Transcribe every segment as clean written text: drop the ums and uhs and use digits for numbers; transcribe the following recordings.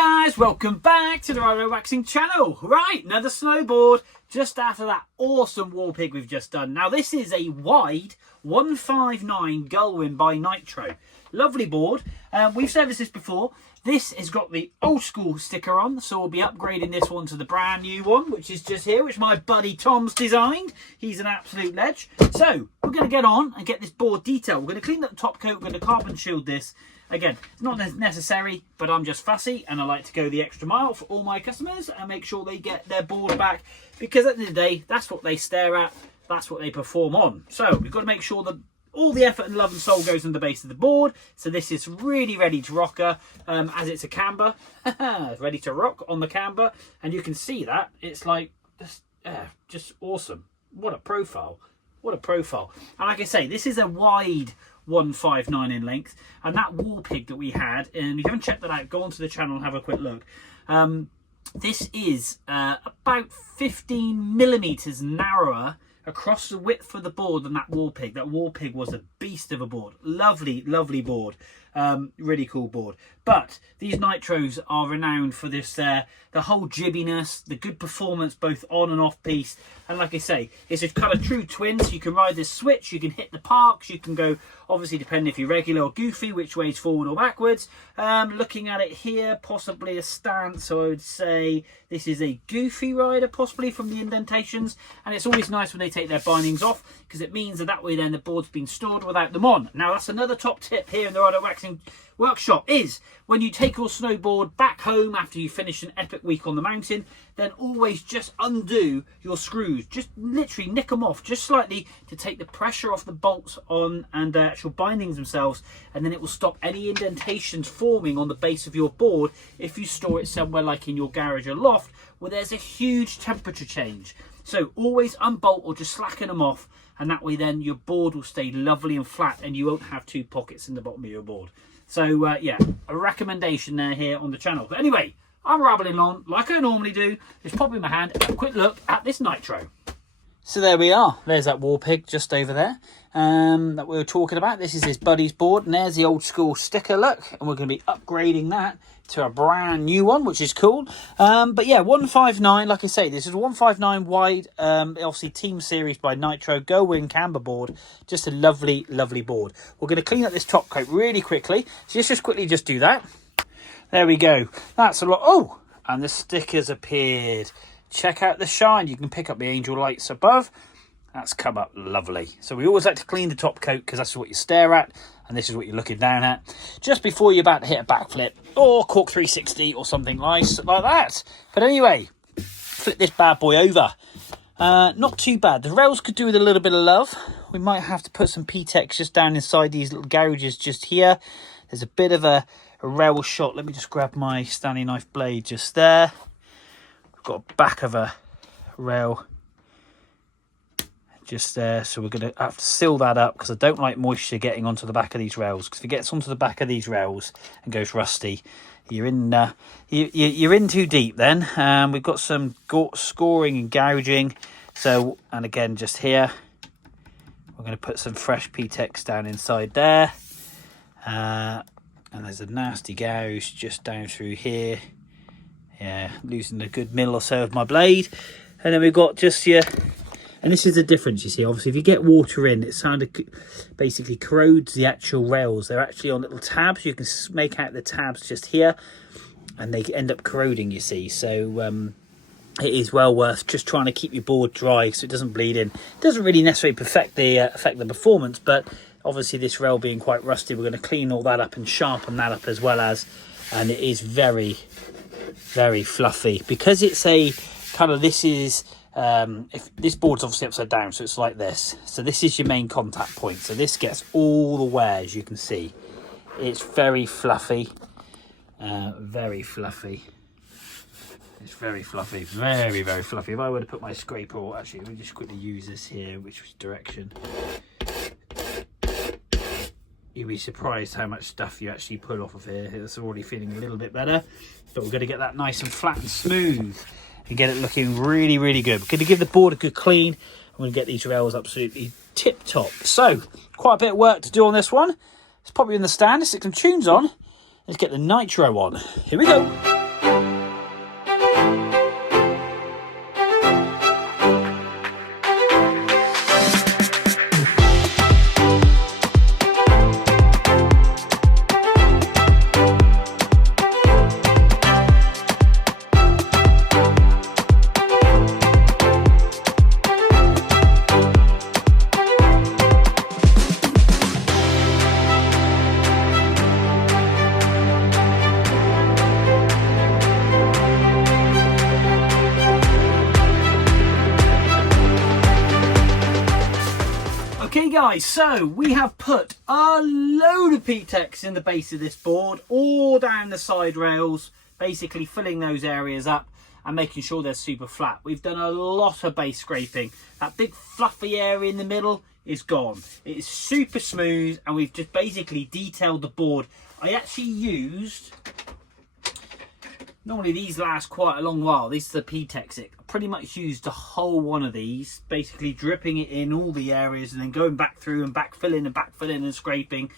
guys, welcome back to the Rhino Waxing channel. Right, another snowboard just after that awesome wall pig we've just done. Now this is a wide 159 Gullwing by NITRO. Lovely board. We've serviced this before. This has got the old school sticker on, so we'll be upgrading this one to the brand new one, which is just here, which my buddy Tom's designed. He's an absolute ledge. So we're going to get on and get this board detailed. We're going to clean up the top coat, we're going to carbon shield this. Again, it's not necessary, but I'm just fussy and I like to go the extra mile for all my customers and make sure they get their board back, because at the end of the day, that's what they stare at, that's what they perform on. So we've got to make sure that all the effort and love and soul goes on the base of the board. So this is really ready to rocker, as it's a camber. Ready to rock on the camber. And you can see that. It's like, just awesome. What a profile. What a profile. And like I say, this is a wide 159 in length. And that wall pig that we had, and if you haven't checked that out, go onto the channel and have a quick look. This is about 15 millimeters narrower across the width of the board than that wall pig. That wall pig was a beast of a board. Lovely, lovely board. Really cool board. But these Nitros are renowned for this, the whole jibbiness, the good performance both on and off piste. And like I say, it's a kind of true twin. So you can ride this switch, you can hit the parks, you can go, obviously depending if you're regular or goofy, which way's forward or backwards. Looking at it here, possibly a stance, so I would say this is a goofy rider, possibly from the indentations. And it's always nice when they take their bindings off, because it means that way then the board's been stored without them on. Now that's another top tip here in the Rhino Waxing workshop, is when you take your snowboard back home after you finish an epic week on the mountain, then always just undo your screws. Just literally nick them off just slightly to take the pressure off the bolts on and the actual bindings themselves, and then it will stop any indentations forming on the base of your board if you store it somewhere like in your garage or loft where there's a huge temperature change. So always unbolt or just slacken them off, and that way then your board will stay lovely and flat and you won't have two pockets in the bottom of your board. So yeah, a recommendation there here on the channel. But anyway, I'm rambling on like I normally do. Just pop in my hand and a quick look at this Nitro. So there we are. There's that wall pig just over there that we were talking about. This is his buddy's board, and there's the old school sticker look, and we're going to be upgrading that to a brand new one, which is cool. But yeah, 159, like I say, this is 159 wide, obviously team series by NITRO, Gullwing camber board. Just a lovely, lovely board. We're going to clean up this top coat really quickly. So let's just quickly just do that. There we go. That's a lot. Oh, and the stickers appeared. Check out the shine. You can pick up the angel lights above. That's come up lovely. So we always like to clean the top coat, because that's what you stare at, and this is what you're looking down at just before you're about to hit a backflip or cork 360 or something nice like that. But anyway, flip this bad boy over. Not too bad. The rails could do with a little bit of love. We might have to put some PTEX just down inside these little garages just here. There's a bit of a rail shot. Let me just grab my Stanley knife blade just there. We've got a back of a rail just there, so we're going to have to seal that up, because I don't like moisture getting onto the back of these rails, because if it gets onto the back of these rails and goes rusty, you're in you're in too deep then. We've got some scoring and gouging, so, and again just here we're going to put some fresh PTEX down inside there, and there's a nasty gouge just down through here. Yeah, losing a good mil or so of my blade. And then we've got just your, and this is the difference, you see. Obviously, if you get water in, it basically corrodes the actual rails. They're actually on little tabs. You can make out the tabs just here, and they end up corroding, you see. So it is well worth just trying to keep your board dry so it doesn't bleed in. It doesn't really necessarily affect the performance, but obviously this rail being quite rusty, we're going to clean all that up and sharpen that up as well as, and it is very, very fluffy, because it's a kind of, this is if this board's obviously upside down, so it's like this, so this is your main contact point, so this gets all the wear, as you can see. It's very fluffy, very fluffy. It's very fluffy, very, very fluffy. If I were to put my scraper, or actually let me just quickly use this here, which direction, you'd be surprised how much stuff you actually pull off of here. It's already feeling a little bit better, but we're going to get that nice and flat and smooth and get it looking really, really good. We're going to give the board a good clean. I'm going to get these rails absolutely tip top. So quite a bit of work to do on this one. Let's pop you in the stand, stick some tunes on. Let's get the NITRO on. Here we go. guys, so we have put a load of PTEX in the base of this board, all down the side rails, basically filling those areas up and making sure they're super flat. We've done a lot of base scraping. That big fluffy area in the middle is gone. It is super smooth, and we've just basically detailed the board. I actually used, normally these last quite a long while, this is the PTEX. I pretty much used the whole one of these, basically dripping it in all the areas and then going back through and backfilling and scraping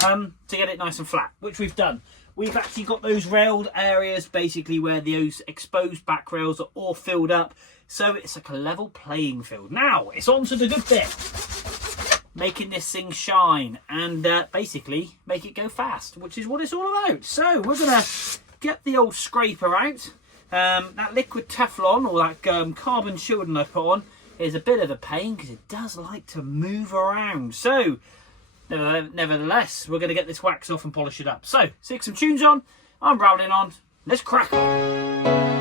to get it nice and flat, which we've done. We've actually got those railed areas basically where those exposed back rails are all filled up, so it's like a level playing field. Now it's on to the good bit, making this thing shine and basically make it go fast, which is what it's all about. So we're gonna get the old scraper out. That liquid Teflon, or that carbon shielding I put on, is a bit of a pain because it does like to move around. So nevertheless, we're going to get this wax off and polish it up. So stick some tunes on, I'm rolling on, let's crack on.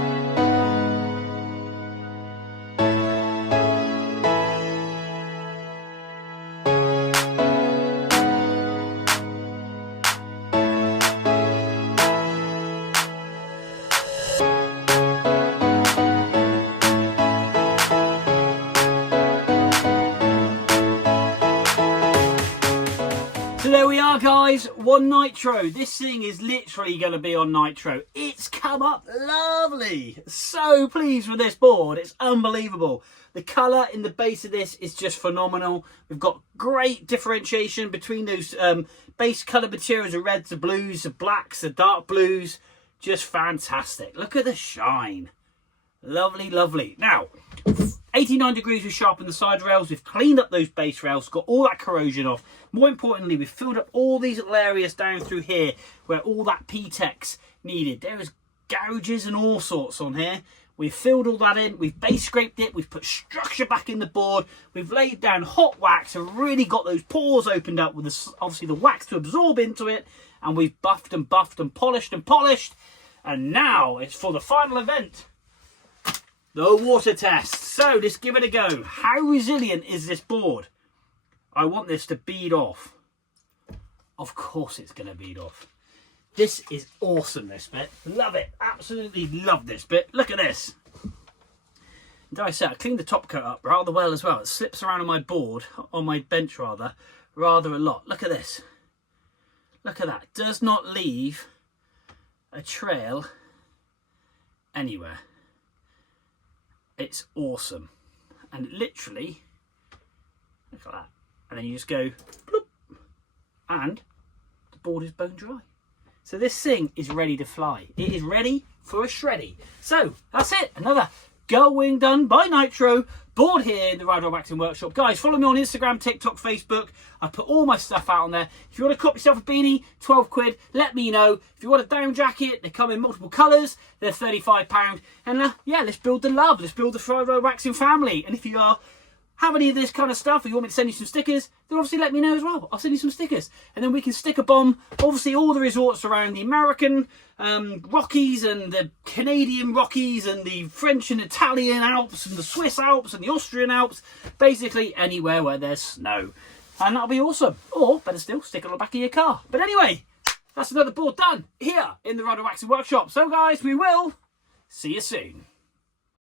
So there we are, guys, one nitro. This thing is literally going to be on nitro. It's come up lovely. So pleased with this board. It's unbelievable. The colour in the base of this is just phenomenal. We've got great differentiation between those base colour materials, the reds, the blues, the blacks, the dark blues. Just fantastic. Look at the shine. Lovely, lovely. Now, 89 degrees, we've sharpened the side rails, we've cleaned up those base rails, got all that corrosion off. More importantly, we've filled up all these little areas down through here where all that PTEX needed. There is gouges and all sorts on here. We've filled all that in, we've base scraped it, we've put structure back in the board, we've laid down hot wax and really got those pores opened up with this, obviously the wax to absorb into it, and we've buffed and polished, and now it's for the final event. The water test. So let's give it a go. How resilient is this board? I want this to bead off. Of course it's going to bead off. This is awesome, this bit. Love it. Absolutely love this bit. Look at this. Did I say I cleaned the top coat up rather well as well. It slips around on my board, on my bench rather a lot. Look at this. Look at that. Does not leave a trail anywhere. It's awesome. And literally, look at that. And then you just go, bloop, and the board is bone dry. So this thing is ready to fly. It is ready for a shreddy. So that's it. Another Gullwing done by Nitro. Board here in the Rider Waxing Workshop. Guys, follow me on Instagram, TikTok, Facebook. I put all my stuff out on there. If you want to cop yourself a beanie, 12 quid, let me know. If you want a down jacket, they come in multiple colours. They're £35. And yeah, let's build the love. Let's build the Rider Waxing family. And if you have any of this kind of stuff, or you want me to send you some stickers, then obviously let me know as well. I'll send you some stickers. And then we can sticker bomb, obviously, all the resorts around the American Rockies and the Canadian Rockies and the French and Italian Alps and the Swiss Alps and the Austrian Alps. Basically anywhere where there's snow. And that'll be awesome. Or, better still, stick it on the back of your car. But anyway, that's another board done here in the Rider Waxing Workshop. So guys, we will see you soon.